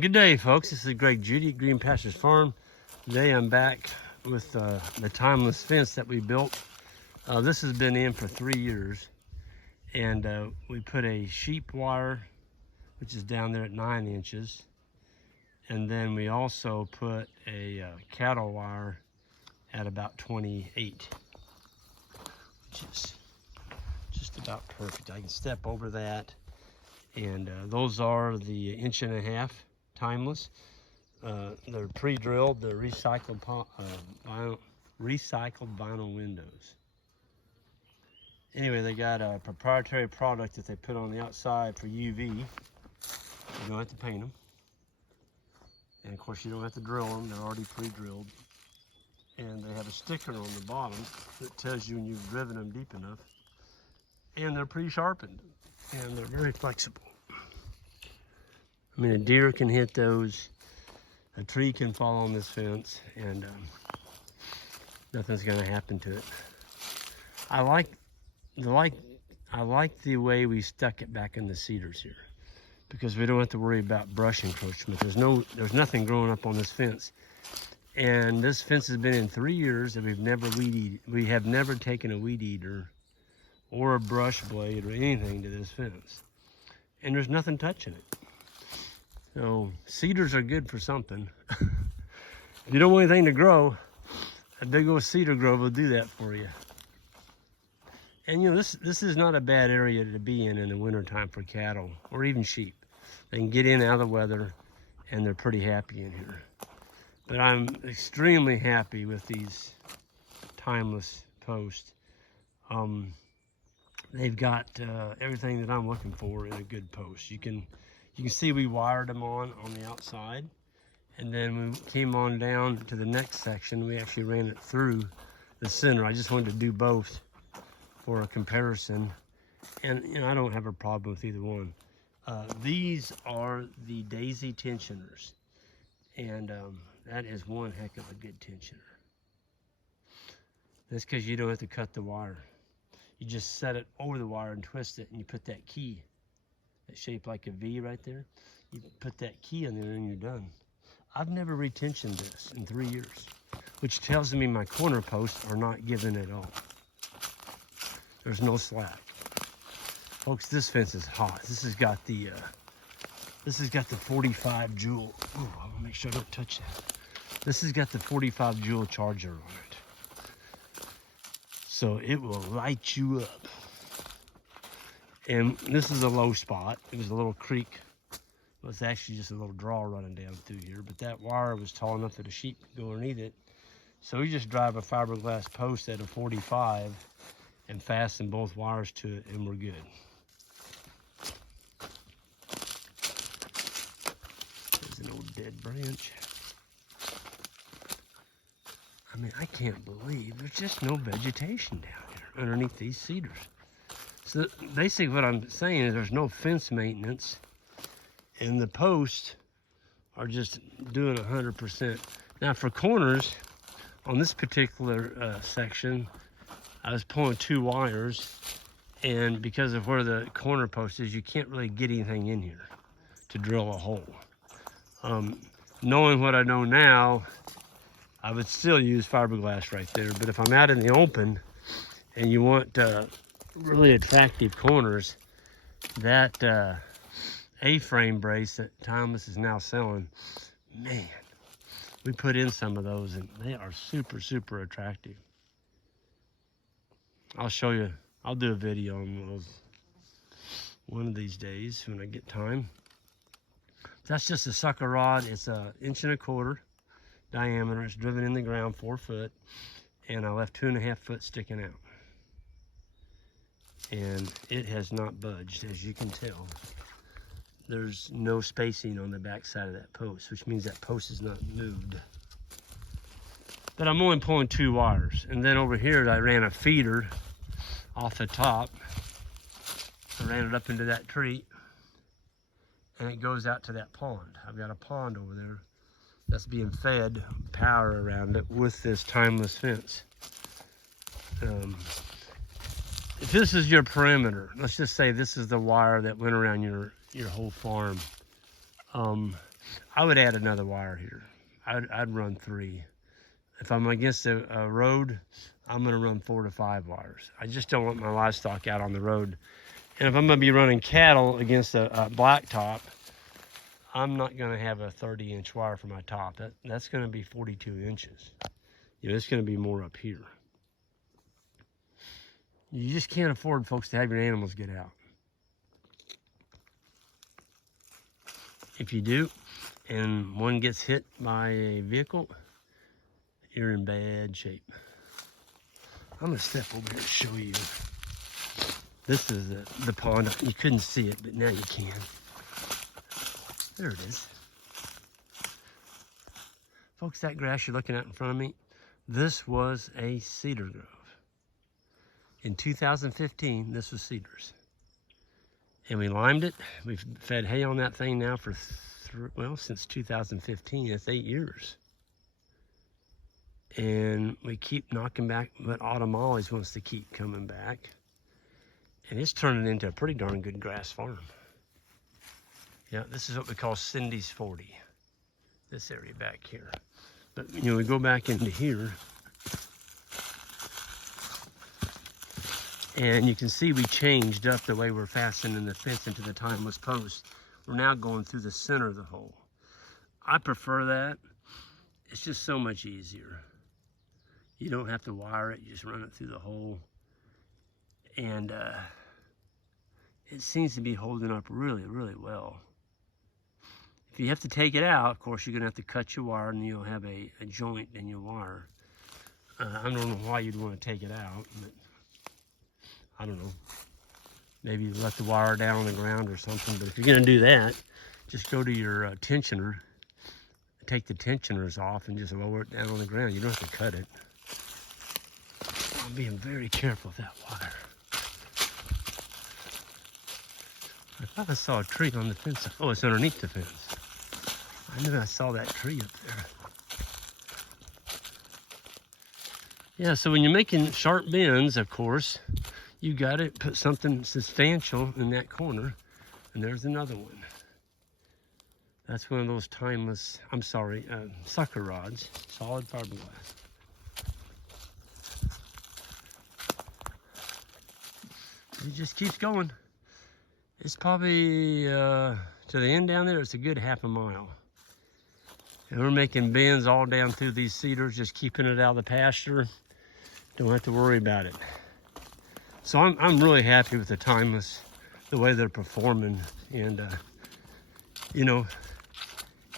Good day, folks. This is Greg Judy at Green Pastures Farm. Today I'm back with the timeless fence that we built. This has been in for 3 years, and we put a sheep wire, which is down there at 9 inches, and then we also put a cattle wire at about 28, which is just about perfect. I can step over that, and those are the 1.5 inch timeless. They're pre-drilled. They're recycled vinyl windows. Anyway, they got a proprietary product that they put on the outside for UV. You don't have to paint them, and of course you don't have to drill them. They're already pre-drilled, and they have a sticker on the bottom that tells you when you've driven them deep enough, and they're pre-sharpened, and they're very flexible. I mean, a deer can hit those, a tree can fall on this fence, and nothing's gonna happen to it. I like the way we stuck it back in the cedars here, because we don't have to worry about brush encroachment. There's nothing growing up on this fence. And this fence has been in 3 years that we have never taken a weed eater or a brush blade or anything to this fence. And there's nothing touching it. So cedars are good for something. If you don't want anything to grow, a big old cedar grove will do that for you. And you know, this is not a bad area to be in the wintertime for cattle or even sheep. They can get in out of the weather, and they're pretty happy in here. But I'm extremely happy with these timeless posts. They've got everything that I'm looking for in a good post. You can see we wired them on the outside, and then we came on down to the next section. We actually ran it through the center. I just wanted to do both for a comparison, and you know, I don't have a problem with either one. These are the daisy tensioners, and that is one heck of a good tensioner. That's because you don't have to cut the wire. You just set it over the wire and twist it, and you put that key, that shape like a V right there. You put that key in there and you're done. I've never retensioned this in 3 years, which tells me my corner posts are not giving at all. There's no slack. Folks, this fence is hot. This has got the 45 joule. Oh, I want to make sure I don't touch that. This has got the 45 joule charger on it, so it will light you up. And this is a low spot. It was a little creek. Well, it's actually just a little draw running down through here, but that wire was tall enough that a sheep could go underneath it. So we just drive a fiberglass post at a 45 and fasten both wires to it, and we're good. There's an old dead branch. I mean, I can't believe there's just no vegetation down here underneath these cedars. So basically what I'm saying is there's no fence maintenance, and the posts are just doing 100%. Now for corners, on this particular section, I was pulling 2 wires, and because of where the corner post is, you can't really get anything in here to drill a hole. Knowing what I know now, I would still use fiberglass right there, but if I'm out in the open and you want really attractive corners, that A-frame brace that Thomas is now selling, man, we put in some of those and they are super, super attractive. I'll show you, I'll do a video on those one of these days when I get time. That's just a sucker rod. It's a 1.25 inch diameter. It's driven in the ground 4 foot, and I left 2.5 foot sticking out. And it has not budged, as you can tell. There's no spacing on the back side of that post, which means that post is not moved. But I'm only pulling 2 wires. And then over here, I ran a feeder off the top. I ran it up into that tree, and it goes out to that pond. I've got a pond over there that's being fed power around it with this timeless fence. If this is your perimeter, let's just say this is the wire that went around your whole farm. I would add another wire here. I'd run 3. If I'm against a road, I'm gonna run 4 to 5 wires. I just don't want my livestock out on the road. And if I'm gonna be running cattle against a blacktop, I'm not gonna have a 30-inch wire for my top. That's gonna be 42 inches. You know, it's gonna be more up here. You just can't afford, folks, to have your animals get out. If you do, and one gets hit by a vehicle, you're in bad shape. I'm gonna step over here and show you. This is the pond. You couldn't see it, but now you can. There it is. Folks, that grass you're looking at in front of me, this was a cedar grove. In 2015, this was cedars. And we limed it. We've fed hay on that thing now for, since 2015. It's 8 years. And we keep knocking back, but autumn always wants to keep coming back. And it's turning into a pretty darn good grass farm. Yeah, this is what we call Cindy's 40, this area back here. But, you know, we go back into here, and you can see we changed up the way we're fastening the fence into the timeless post. We're now going through the center of the hole. I prefer that. It's just so much easier. You don't have to wire it, you just run it through the hole. And it seems to be holding up really, really well. If you have to take it out, of course, you're gonna have to cut your wire and you'll have a joint in your wire. I don't know why you'd want to take it out, but I don't know. Maybe you let the wire down on the ground or something, but if you're gonna do that, just go to your tensioner, take the tensioners off and just lower it down on the ground. You don't have to cut it. I'm being very careful with that wire. I thought I saw a tree on the fence. Oh, it's underneath the fence. I knew I saw that tree up there. Yeah, so when you're making sharp bends, of course, you got to put something substantial in that corner. And there's another one. That's one of those timeless, sucker rods, solid fiberglass. It just keeps going. It's probably to the end down there, it's a good half a mile. And we're making bends all down through these cedars, just keeping it out of the pasture. Don't have to worry about it. So I'm really happy with the timeless, the way they're performing. And you know,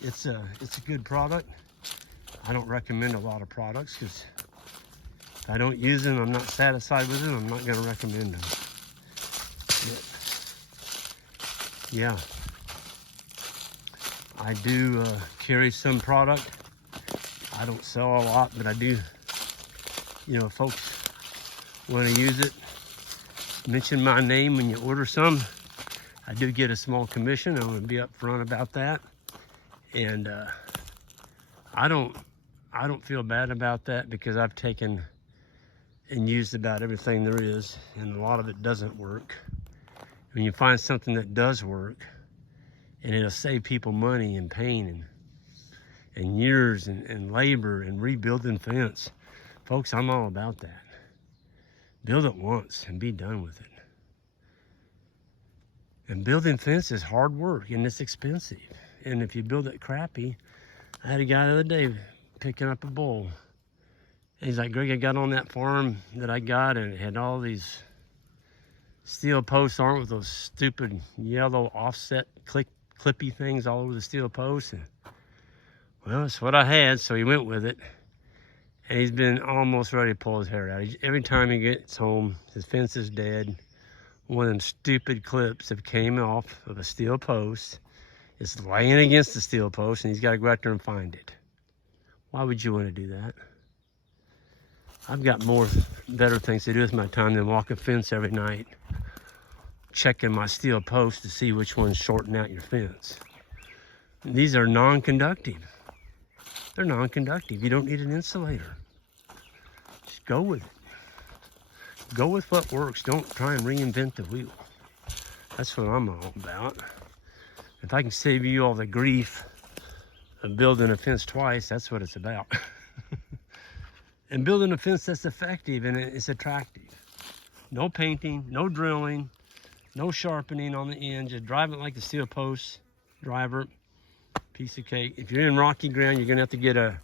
it's a good product. I don't recommend a lot of products because if I don't use them, I'm not satisfied with them, I'm not gonna recommend them. Yeah, I do carry some product. I don't sell a lot, but I do, you know, if folks want to use it, mention my name when you order some. I do get a small commission. I'm going to be upfront about that. And I don't feel bad about that because I've taken and used about everything there is, and a lot of it doesn't work. When you find something that does work, and it'll save people money and pain and years and labor and rebuilding fence, folks, I'm all about that. Build it once and be done with it. And building fence is hard work and it's expensive. And if you build it crappy, I had a guy the other day picking up a bull. And he's like, Greg, I got on that farm that I got and it had all these steel posts on it with those stupid yellow offset clippy things all over the steel posts. And, well, it's what I had, so he went with it. And he's been almost ready to pull his hair out. Every time he gets home, his fence is dead. One of them stupid clips have came off of a steel post. It's laying against the steel post, and he's got to go out there and find it. Why would you want to do that? I've got better things to do with my time than walk a fence every night, checking my steel post to see which one's shorting out your fence. And these are non-conductive. They're non-conductive. You don't need an insulator. Just go with it. Go with what works. Don't try and reinvent the wheel. That's what I'm all about. If I can save you all the grief of building a fence twice, that's what it's about. And building a fence that's effective and it's attractive. No painting, no drilling, no sharpening on the end. Just drive it like the steel post driver. Piece of cake. If you're in rocky ground, you're gonna have to get a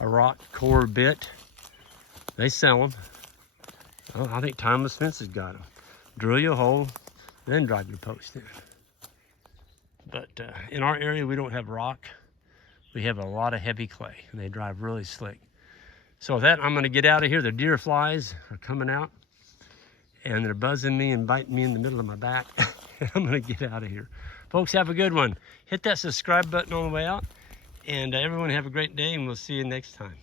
rock core bit. They sell them. Well, I think Timeless Fences got them. Drill you a hole, then drive your post in. But in our area, we don't have rock. We have a lot of heavy clay, and they drive really slick. So with that, I'm gonna get out of here. The deer flies are coming out, and they're buzzing me and biting me in the middle of my back. I'm gonna get out of here. Folks, have a good one. Hit that subscribe button on the way out, and everyone have a great day, and we'll see you next time.